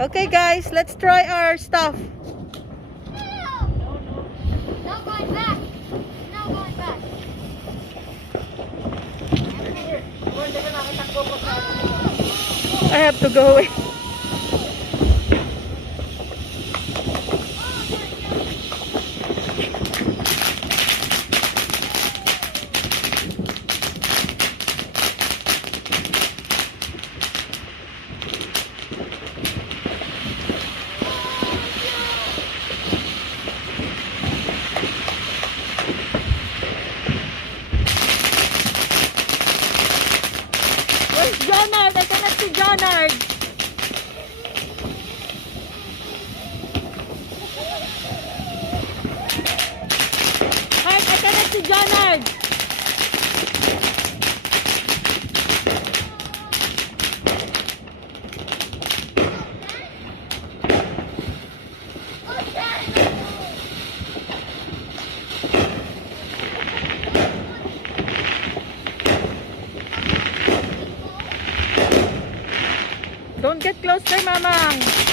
Okay guys, let's try our stuff. No going back. No going back. I have to go away. Where's Jonard? I cannot see Jonard. Heart, I cannot see Jonard. Don't get close there, Mamang.